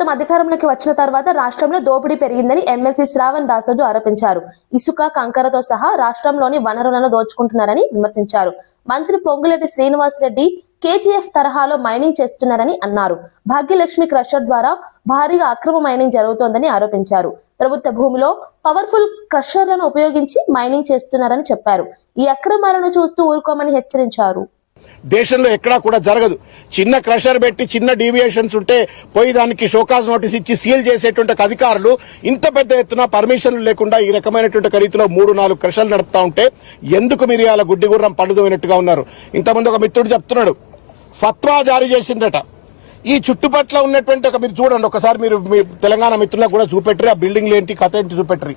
ప్రభుత్వం అధికారంలోకి వచ్చిన తర్వాత రాష్ట్రంలో దోపిడీ పెరిగిందని ఎమ్మెల్సీ శ్రావణ్ దాసోజు ఆరోపించారు. ఇసుక, కంకరతో సహా రాష్ట్రంలోని వనరులను దోచుకుంటున్నారని విమర్శించారు. మంత్రి పొంగులేటి శ్రీనివాసరెడ్డి కేజీఎఫ్ తరహాలో మైనింగ్ చేస్తున్నారని అన్నారు. భాగ్యలక్ష్మి క్రషర్ ద్వారా భారీగా అక్రమ మైనింగ్ జరుగుతోందని ఆరోపించారు. ప్రభుత్వ భూమిలో పవర్ఫుల్ క్రషర్లను ఉపయోగించి మైనింగ్ చేస్తున్నారని చెప్పారు. ఈ అక్రమాలను చూస్తూ ఊరుకోమని హెచ్చరించారు. దేశంలో ఎక్కడా కూడా జరగదు. చిన్న క్రషర్ పెట్టి చిన్న డీవియేషన్స్ ఉంటే పోయి దానికి షోకాజ్ నోటీస్ ఇచ్చి సీల్ చేసేటువంటి అధికారులు ఇంత పెద్ద ఎత్తున పర్మిషన్లు లేకుండా ఈ రకమైనటువంటి రీతిలో 3-4 క్రషర్లు నడుపుతా ఉంటే ఎందుకు మీరు అలా గుడ్డిగుర్రం పండుదోయినట్టుగా ఉన్నారు? ఇంతకుముందు ఒక మిత్రుడు చెప్తున్నాడు, ఫత్వా జారీ చేసిండట. ఈ చుట్టుపట్ల ఉన్నటువంటి మీరు చూడండి ఒకసారి, మీరు మీ తెలంగాణ మిత్రులకు కూడా చూపెట్టరు, ఆ బిల్డింగ్లు ఏంటి కథ ఏంటి చూపెట్టరు.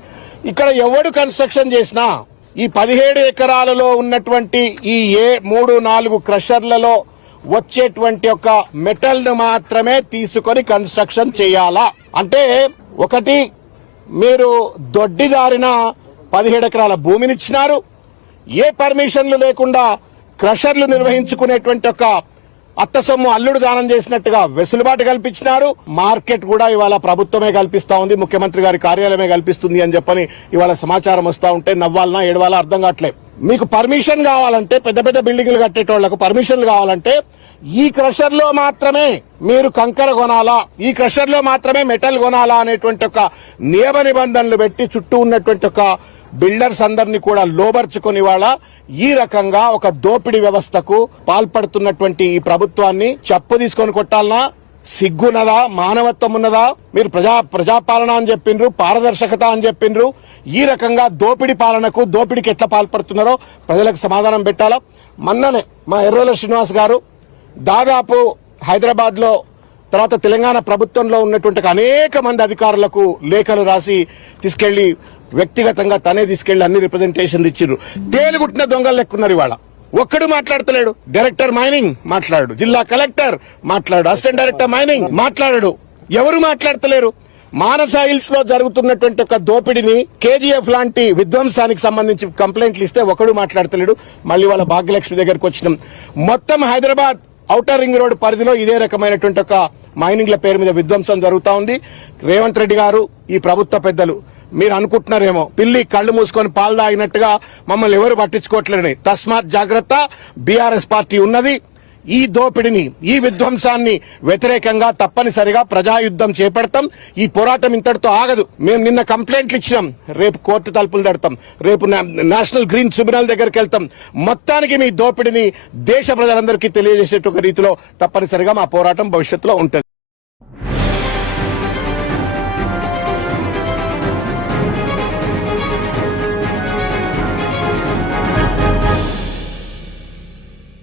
ఇక్కడ ఎవడు కన్స్ట్రక్షన్ చేసినా ఈ 17 ఎకరాలలో ఉన్నటువంటి ఈ 3-4 క్రషర్లలో వచ్చేటువంటి ఒక మెటల్ ను మాత్రమే తీసుకొని కన్స్ట్రక్షన్ చేయాలా అంటే, ఒకటి మీరు దొడ్డిదారిన 17 ఎకరాల భూమినిచ్చినారు, ఏ పర్మిషన్లు లేకుండా క్రషర్లు నిర్వహించుకునేటువంటి ఒక అత్త సొమ్ము అల్లుడు దానం చేసినట్టుగా వెసులుబాటు కల్పించినారు. మార్కెట్ కూడా ఇవాళ ప్రభుత్వమే కల్పిస్తా ఉంది, ముఖ్యమంత్రి గారి కార్యాలయమే కల్పిస్తుంది అని చెప్పని ఇవాళ సమాచారం వస్తా ఉంటే నవ్వాలనా ఏడవాలా అర్థం కావట్లేదు. మీకు పర్మిషన్ కావాలంటే, పెద్ద పెద్ద బిల్డింగ్లు కట్టేటోళ్లకు పర్మిషన్లు కావాలంటే ఈ క్రషర్ లో మాత్రమే మీరు కంకర కొనాలా, ఈ క్రషర్ లో మాత్రమే మెటల్ కొనాలా అనేటువంటి ఒక నియమ నిబంధనలు పెట్టి చుట్టూ ఉన్నటువంటి ఒక బిల్డర్స్ అందరినీ కూడా లోబర్చుకుని వాళ్ళ ఈ రకంగా ఒక దోపిడీ వ్యవస్థకు పాల్పడుతున్నటువంటి ఈ ప్రభుత్వాన్ని చెప్పు తీసుకొని కొట్టాలనా? సిగ్గున్నదా? మానవత్వం ఉన్నదా? మీరు ప్రజాపాలన అని చెప్పిండ్రు, పారదర్శకత అని చెప్పిండ్రు. ఈ రకంగా దోపిడీ పాలనకు, దోపిడీకి ఎట్లా పాల్పడుతున్నారో ప్రజలకు సమాధానం పెట్టాలా? మొన్ననే మా ఎర్రోల శ్రీనివాస్ గారు దాదాపు హైదరాబాద్ లో తర్వాత తెలంగాణ ప్రభుత్వంలో ఉన్నటువంటి అనేక మంది అధికారులకు లేఖలు రాసి తీసుకెళ్లి వ్యక్తిగతంగా తనే తీసుకెళ్లి అన్ని రిప్రజెంటేషన్లు ఇచ్చిర్రు. తేలుగుట్టిన దొంగలు లెక్కున్నారు. ఇవాళ ఒక్కడు మాట్లాడతలేడు. డైరెక్టర్ మైనింగ్ మాట్లాడు, జిల్లా కలెక్టర్ మాట్లాడు, అసిస్టెంట్ డైరెక్టర్ మైనింగ్ మాట్లాడు, ఎవరు మాట్లాడతలేరు. మానస హిల్స్ లో జరుగుతున్నటువంటి ఒక దోపిడిని, కేజీఎఫ్ లాంటి విధ్వంసానికి సంబంధించి కంప్లైంట్లు ఇస్తే ఒకడు మాట్లాడతలేడు. మళ్ళీ వాళ్ళ భాగ్యలక్ష్మి దగ్గరకు వచ్చినాం. మొత్తం హైదరాబాద్ ఔటర్ రింగ్ రోడ్ పరిధిలో ఇదే రకమైనటువంటి ఒక మైనింగ్ల పేరు మీద విధ్వంసం జరుగుతా ఉంది. రేవంత్ రెడ్డి గారు, ఈ ప్రభుత్వ పెద్దలు మీరు అనుకుంటున్నారేమో పిల్లి కళ్ళు మూసుకొని పాలు తాగినట్టుగా మమ్మల్ని ఎవరు పట్టించుకోవట్లేదని. తస్మాత్ జాగ్రత్త, బీఆర్ఎస్ పార్టీ ఉన్నది. ఈ దోపిడిని, ఈ విధ్వంసాన్ని వ్యతిరేకంగా తప్పనిసరిగా ప్రజాయుద్ధం చేపడతాం. ఈ పోరాటం ఇంతటితో ఆగదు. మేము నిన్న కంప్లైంట్లు ఇచ్చినాం, రేపు కోర్టు తలుపులు తడతాం, రేపు నేషనల్ గ్రీన్ ట్రిబ్యునల్ దగ్గరికి వెళ్తాం. మొత్తానికి మీ దోపిడిని దేశ ప్రజలందరికీ తెలియజేసేట రీతిలో తప్పనిసరిగా మా పోరాటం భవిష్యత్తులో ఉంటుంది.